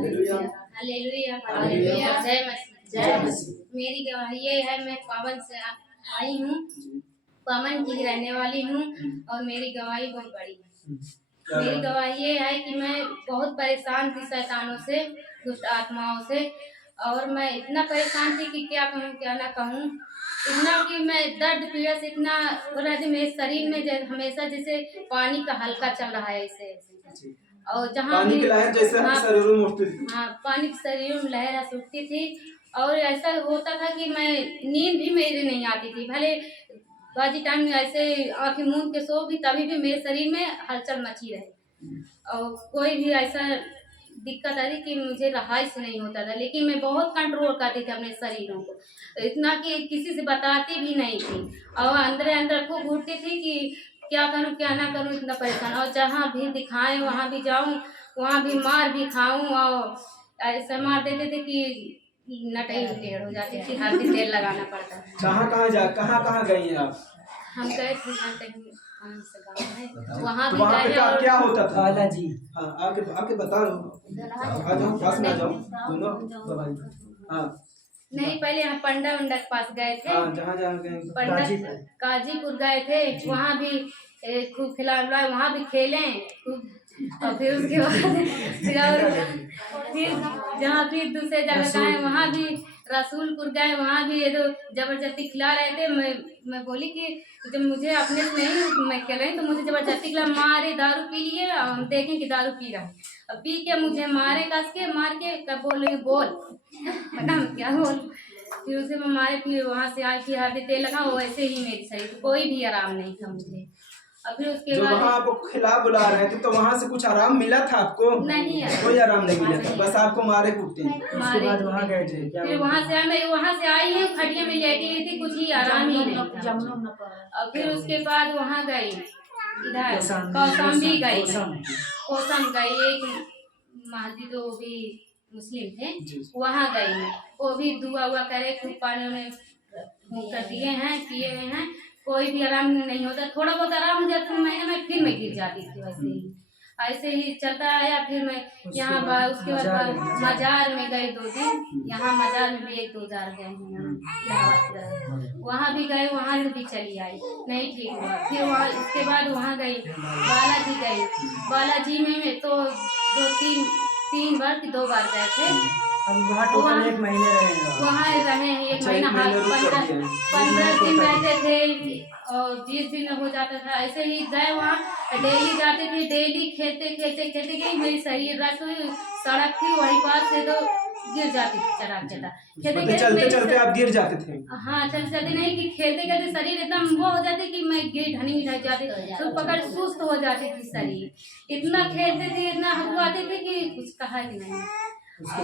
Hallelujah hallelujah जय मसीह। मेरी गवाही ये है, मैं पावन से आई हूँ, पावन की रहने वाली हूँ और मेरी गवाही बहुत बड़ी है। मेरी गवाही ये है कि मैं बहुत परेशान थी शैतानों से, दुष्ट आत्माओं से, और मैं इतना परेशान थी कि क्या कहूँ क्या ना कहूँ। इतना कि मैं दर्द पीड़ा से इतना हो रहा था मेरे शरीर में, हमेशा जैसे पानी का हल्का चल रहा है ऐसे। और जहाँ भी जैसे शरीर में उठती थी। हाँ, पानी की शरीर में लहर उठती थी, और ऐसा होता था कि मैं नींद भी मेरी नहीं आती थी। भले बाजी टाइम में ऐसे आंखें मूंद के सो भी, तभी भी मेरे शरीर में हलचल मची रही, और कोई भी ऐसा दिक्कत आ रही कि मुझे रहाइश नहीं होता था। लेकिन मैं बहुत कंट्रोल करती थी अपने शरीरों को, इतना कि किसी से बताती भी नहीं थी, और अंदर अंदर खूब घूरती थी कि क्या करूं क्या ना करूं, इतना परेशान। और जहाँ भी दिखाएं वहाँ भी जाऊं, वहाँ भी मार भी खाऊं, और ऐसा मार देते थे कि नटई टेढ़ हो जाती थी, हाथ में तेल लगाना पड़ता था। कहाँ गई हैं आप? हम गए थे कौन सा गाँव है, वहाँ तो भी वहाँ पे गए। और क्या होता था? बालाजी। हाँ, आके बताओ। आ जाओ, पास में आ जाओ दोनों। हाँ, नहीं, पहले हम पंडा उंडा के पास गए थे। हाँ, जहाँ गए? पंडा काजीपुर गए थे, वहाँ भी खूब खिला वहाँ भी खेले खूब। और फिर उसके बाद फिर जहाँ फिर दूसरे जगह गए, वहाँ भी रसूलपुर गए, वहाँ भी ये तो जबरदस्ती खिला रहे थे। मैं बोली कि जब मुझे अपने से नहीं मैं खेल रही, तो मुझे जबरदस्ती खिला, मारे दारू पी लिए, और हम देखें कि दारू पी रहा है, अब पी के मुझे मारे, कस के मार के कब बोल रही बोल, बता मैं क्या बोल। फिर उसे मैं मारे, फिर वहाँ से आई, फिर हाथी तेल लगा, वैसे ही मेरी शरीर कोई भी आराम नहीं था मुझे। और फिर उसके जो बाद वहाँ आपको खिला बुला रहे थे, तो वहाँ से कुछ आराम मिला था आपको? नहीं, कोई आराम नहीं मिला था, बस आपको मारे कूटे। उसके बाद वहाँ गए थे, फिर वहाँ से आई हूँ, खटिया में लेटी हुई थी, कुछ ही आराम ही नहीं था। और फिर उसके बाद वहाँ गई, इधर कौशाम्बी गई, कोसम गई, एक मस्जिद वो भी मुस्लिम थे, वहाँ गई मैं। वो भी दुआ हुआ करे, खूब पानी में कर दिए हैं, पिए हुए हैं, कोई भी आराम नहीं होता। थोड़ा बहुत आराम हो जाता महीने में, फिर मैं गिर जाती थी, ऐसे ही चलता आया। फिर मैं यहाँ उसके बाद मजार में गए 2 दिन, यहाँ मजार में भी 1-2 बार गए हैं, वहाँ भी गए, वहाँ से भी चली आई, नहीं ठीक हुआ। फिर वहाँ उसके बाद वहाँ गई, बालाजी गई, बालाजी में तो 2-3 बार कि 2 बार गए थे। वहाँ टोटल 1 महीने रहे। वहाँ रहे हैं 1 महीना, 15 दिन रहते थे, और 20 दिन हो जाता था। ऐसे ही गए वहाँ, डेली जाते थे, डेली खेलते गई। मेरी शरीर रात सड़क थी वहीं पास से, तो गिर जाती थी चलते चलते आप गिर जाते थे? हाँ, चलते नहीं कि खेलते शरीर एकदम वो हो जाती कि मैं गिर ढनी रह जाती, तो पकड़ सुस्त हो जाती थी शरीर। इतना खेलते थे, इतना हटवाते थे कि कुछ कहा कि नहीं। उसके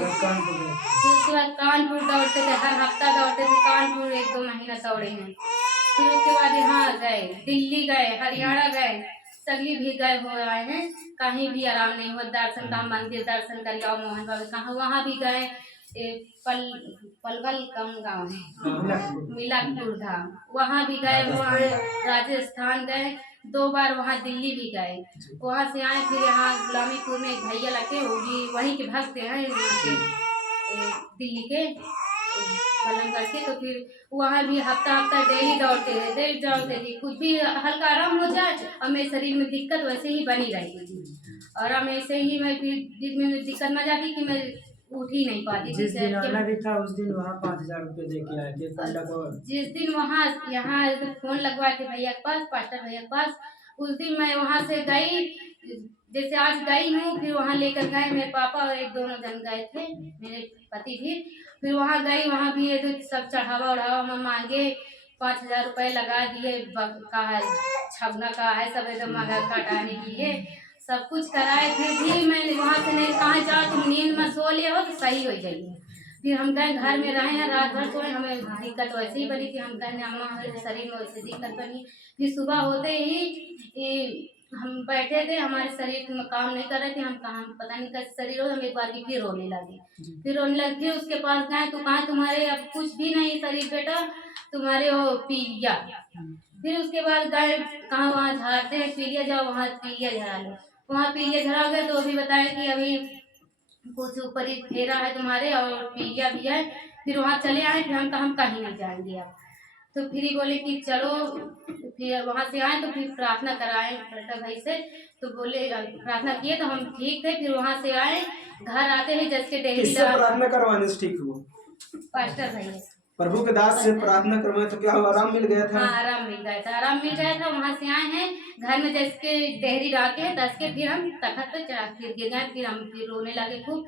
बाद कानपुर दौड़ते थे, हर हफ्ता दौड़ते थे कानपुर, 1-2 महीना दौड़े हैं। फिर उसके बाद यहाँ गए, दिल्ली गए, हरियाणा गए, सगली भी गए हो आए हैं, कहीं भी आराम नहीं हुआ। दर्शन का मंदिर दर्शन कर लिया, मोहन बाबा कहाँ, वहाँ भी गए। पलवल कम गाँव है, मिलापुर धाम, वहाँ भी गए। वहाँ राजस्थान गए 2 बार, वहाँ दिल्ली भी गए। वहाँ से आए, फिर यहाँ गुलामीपुर में एक भैया लगे, वो भी वहीं के भक्त हैं, दिल्ली के बलमगढ़ के। तो फिर वहाँ भी हफ्ता डेली दौड़ते थे, कुछ भी हल्का आराम हो जाए, और मेरे शरीर में दिक्कत वैसे ही बनी रहती थी, और हम ऐसे ही मैं फिर जिसमें दिक्कत न जाती कि मैं उठ ही नहीं पाती। जिस दिन आना भी था उस दिन वहाँ 5000 रुपये दे के आए थे। जिस दिन वहाँ यहाँ फोन लगवाए थे भैया के पास, पास्टर भैया के पास, उस दिन मैं वहाँ से गई, जैसे आज गई हूँ। फिर वहाँ लेकर गए, मेरे पापा और 1-2 जन गए थे, मेरे पति भी। फिर वहाँ गई, वहाँ भी ये तो सब चढ़ावा उढ़ावा में मांगे, 5000 रुपये लगा दिए, छबना का है सब एकदम मगर कटाने के लिए, सब कुछ कराए। फिर भी मैं वहाँ से नहीं, कहाँ जाओ तुम नींद में सो ले हो तो सही हो जाइए। फिर हम गए, घर में रहे हैं, रात भर सोए, हमें दिक्कत वैसे ही बनी थी। हम कहने अम्मा हमारे शरीर में वैसे दिक्कत बनी। फिर सुबह होते ही हम बैठे थे, हमारे शरीर में काम नहीं कर रहे थे, हम कहाँ पता नहीं कैसे शरीर हो, हम एक बार की फिर रोने लगे। फिर उसके पास गए, तो कहा तुम्हारे अब कुछ भी नहीं शरीर बेटा, तुम्हारे वो पीलिया। फिर उसके बाद गए, कहाँ वहाँ झाड़ते हैं, पीलिया जाओ, वहाँ पीलिया झड़ा लो। वहाँ पीलिया झड़ा गए, तो अभी बताया कि अभी कुछ ऊपर ही फेरा है तुम्हारे और पीलिया भी है। फिर वहाँ चले आए, फिर हम कहीं नहीं जाएंगे अब। तो फिर ही बोले कि चलो, फिर वहाँ से आए तो फिर प्रार्थना कराए पलटा भाई से। तो बोले प्रार्थना किए तो हम ठीक थे। फिर वहाँ से आए, घर आते ही जस के डेहरी किससे प्रार्थना करवाने से ठीक हुआ? पास्टर भैया, प्रभु के दास से प्रार्थना करवाए तो क्या हुआ, आराम मिल गया था? हाँ आराम मिल गया था, आराम मिल गया था। वहाँ से आए हैं घर में जैसे के डेहरी डाके दस के, फिर हम तखत पे चढ़ा फिर गिर गए। फिर हम फिर रोने लगे खूब।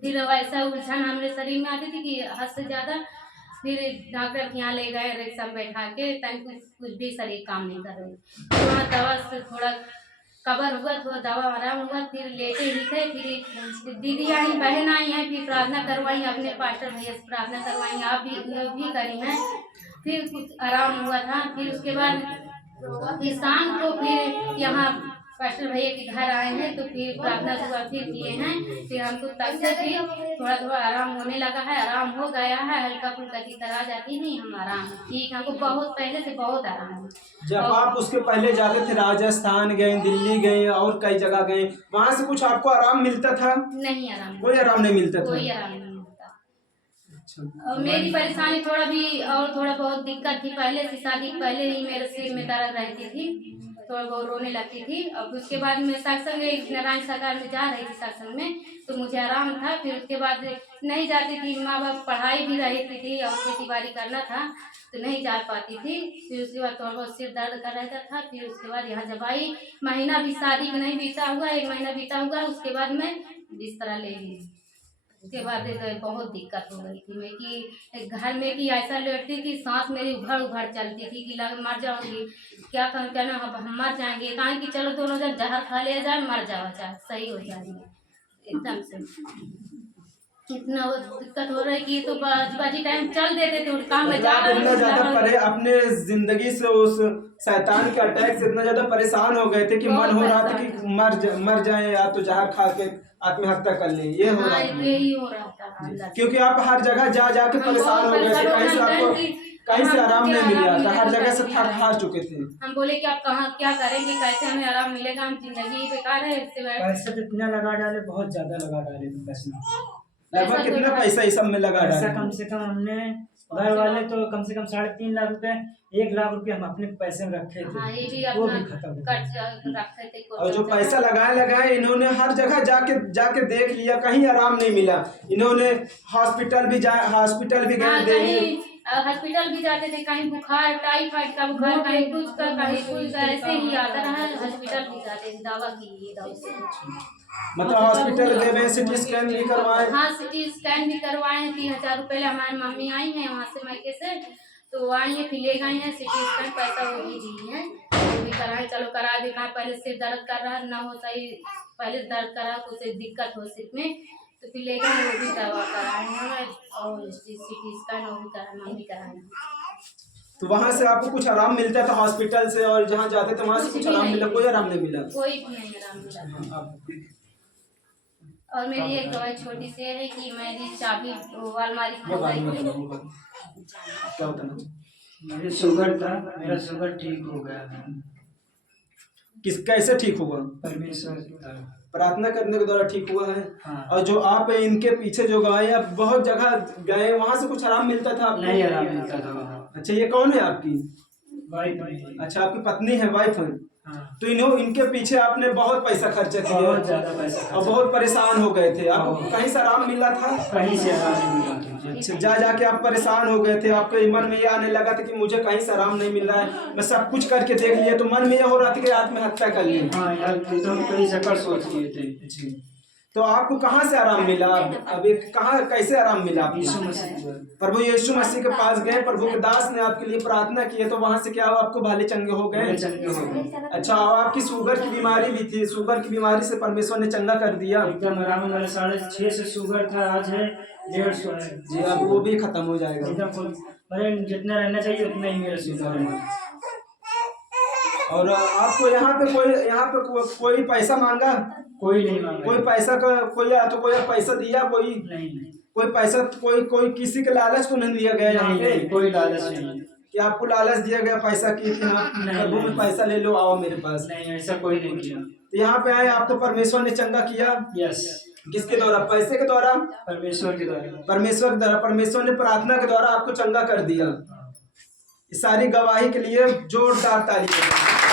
फिर ऐसा उलझन हमारे शरीर में आती थी कि हद से ज्यादा। फिर डॉक्टर के यहाँ ले गए, रिक्शा में बैठा के, तन कुछ भी शरीर काम नहीं कर रही। तो वहाँ दवा से थोड़ा कवर हुआ, थोड़ा दवा आराम हुआ। फिर लेटे ही थे, फिर दीदी आई, बहन आई हैं, फिर प्रार्थना करवाई, अपने पास्टर भैया से प्रार्थना करवाई, आप भी करी हैं। फिर कुछ आराम हुआ था। फिर उसके बाद फिर शाम को फिर यहाँ पास्टर भैया के घर आए हैं, तो फिर प्रार्थना हुआ, फिर किए हैं। फिर हमको तब से फिर थोड़ा आराम होने लगा है, आराम हो गया है, हल्का फुल्का की तरह जाती नहीं, हम आराम ठीक, हमको बहुत पहले से बहुत आराम है। जब आप उसके पहले जाते थे, राजस्थान गए, दिल्ली गए और कई जगह गए, वहाँ से कुछ आपको आराम मिलता था? नहीं, आराम कोई आराम नहीं मिलता था? कोई आराम नहीं मिलता। अच्छा। और मेरी परेशानी थोड़ा बहुत दिक्कत थी पहले से, शादी पहले ही मेरे सिर में दर्द रहती थी, थोड़ा बहुत रोने लगती थी। अब उसके बाद मैं सत्संग नारायण सरकार में जा रही थी सत्संग में, तो मुझे आराम था। फिर उसके बाद नहीं जाती थी, माँ बाप पढ़ाई भी रहती थी और खेती बाड़ी करना था, तो नहीं जा पाती थी। फिर उसके बाद थोड़ा बहुत सिर दर्द कर रहता था। फिर उसके बाद यहाँ जब आई, महीना भी शादी में नहीं बीता हुआ, 1 महीना बीता हुआ, उसके बाद मैं बिस्तरा ले ली। उसके बाद बहुत दिक्कत हो गई थी मैं कि घर में कि ऐसा लेटती थी, सांस मेरी उभर चलती थी कि लग मर जाऊंगी, क्या कहूँ, क्या ना हम मर जाएंगे। कहा कि चलो दोनों जन जहर खा लिया जाए, मर जाओ, चाहे सही हो जाएंगे एकदम से। इतना दिक्कत हो रहा है कि तो बाजी टाइम चल देते थे, काम में जा इतना ज्यादा परे अपने जिंदगी से उस शैतान के अटैक से इतना ज्यादा परेशान हो गए थे कि मन हो रहा था कि मर जाए या तो जहर खा के आत्महत्या कर ले। ये हो रहा था, यही हो रहा था, क्योंकि आप हर जगह जा के परेशान हो गए थे, कहीं से आपको कहीं से आराम नहीं मिल रहा था, हर जगह से थक हार चुके थे। हम बोले कि आप कहाँ क्या करेंगे, कैसे हमें आराम मिलेगा, हम जिंदगी बेकार है इससे। पैसे तो इतना लगा डाले, बहुत ज्यादा लगा डाले तुम पैसे। लगभग कितना पैसा इस सब में लगा पैसा डाले? कम से कम हमने, घर वाले तो कम से कम 3.5 लाख रुपए, 1 लाख रुपए हम अपने पैसे में रखे थे। हाँ, ये भी वो अपना भी खत्म हो कर्ज रखे थे। और जो पैसा लगाए इन्होंने हर जगह जाके देख लिया, कहीं आराम नहीं मिला। इन्होंने हॉस्पिटल भी गए, हॉस्पिटल भी जाते थे, कहीं बुखार, टाइफाइड का बुखार, कहीं कुछ ऐसे ही आता रहा। हॉस्पिटल भी जाते थे दवा के लिए। मतलब हॉस्पिटल गए, सिटी स्कैन भी करवाए? हाँ, सिटी स्कैन भी करवाए। 3000 रुपये हमारी मम्मी आई हैं वहाँ से, मायके से, तो आई हैं, फिर ले गई हैं सिटी स्कैन, पैसा वो भी दी हैं, वो भी कराए। चलो करा देखा, पहले सिर दर्द कर रहा ना हो सही, पहले दर्द कर रहा, कुछ दिक्कत हो सिर में, तो फिर ले गए, वो भी दवा कराए हैं और सिटी स्कैन वो भी कराए, मम्मी कराए। तो वहाँ से आपको कुछ आराम मिलता था हॉस्पिटल से, और जहाँ जाते थे वहाँ से कुछ आराम मिला? कोई आराम नहीं मिला? कोई भी नहीं आराम मिला। और मेरी एक दवाई छोटी सी है कि मेरी चाबी अलमारी खो गई थी। क्या बताना? मेरे शुगर था, मेरा शुगर ठीक हो गया। कैसे ठीक हुआ? परमेश्वर प्रार्थना करने के द्वारा ठीक हुआ है। हाँ। और जो आप इनके पीछे जो गए, आप बहुत जगह गए, वहाँ से कुछ आराम मिलता था आपको? नहीं आराम मिलता था वहाँ। अच्छा, ये कौन है आपकी वाइफ? अच्छा, आपकी पत्नी है, वाइफ है। हाँ। तो इनके पीछे आपने बहुत पैसा खर्चा किया, बहुत ज्यादा पैसा, और बहुत परेशान हो गए थे। आपको कहीं से आराम मिला था? कहीं से आराम नहीं मिला था। अच्छा, जाके आप परेशान हो गए थे, आपके मन में ये आने लगा था कि मुझे कहीं से आराम नहीं मिल रहा है, मैं सब कुछ करके देख लिया, तो मन में ये हो रहा था कि आत्महत्या कर ली। हाँ यार, तो कई चक्कर सोच लिए थे। तो आपको कहाँ से आराम मिला? अभी कहाँ कैसे आराम मिला? यीशु मसीह, प्रभु यीशु मसीह के पास गए, प्रभु के दास ने आपके लिए प्रार्थना की है, तो वहाँ से क्या हुआ? आपको भाले चंगे हो गए? अच्छा, और आपकी शुगर की बीमारी भी थी, शुगर की बीमारी से परमेश्वर ने चंगा कर दिया? एकदम आराम। मेरा 6.5 से शुगर था, आज है 150 है जी। अब वो भी खत्म हो जाएगा एकदम। अरे जितना रहना चाहिए उतना ही मेरा शुगर है। और आपको यहाँ पे कोई पैसा मांगा? कोई नहीं मांगा। कोई पैसा का कोई पैसा दिया? नहीं। कोई पैसा कोई किसी के लालच तो नहीं दिया गया यहाँ पे? नहीं, कोई लालच नहीं कि आपको लालच दिया गया पैसा की कि हाँ प्रभु में पैसा ले लो, आओ मेरे पास? नहीं, ऐसा कोई नहीं किया। तो यहाँ पे आए, आपको परमेश्वर ने चंगा किया? यस। किसके द्वारा? पैसे के द्वारा? परमेश्वर के द्वारा। परमेश्वर के द्वारा। परमेश्वर ने प्रार्थना के द्वारा आपको चंगा कर दिया। इस सारी गवाही के लिए जोरदार ताली बजाएं।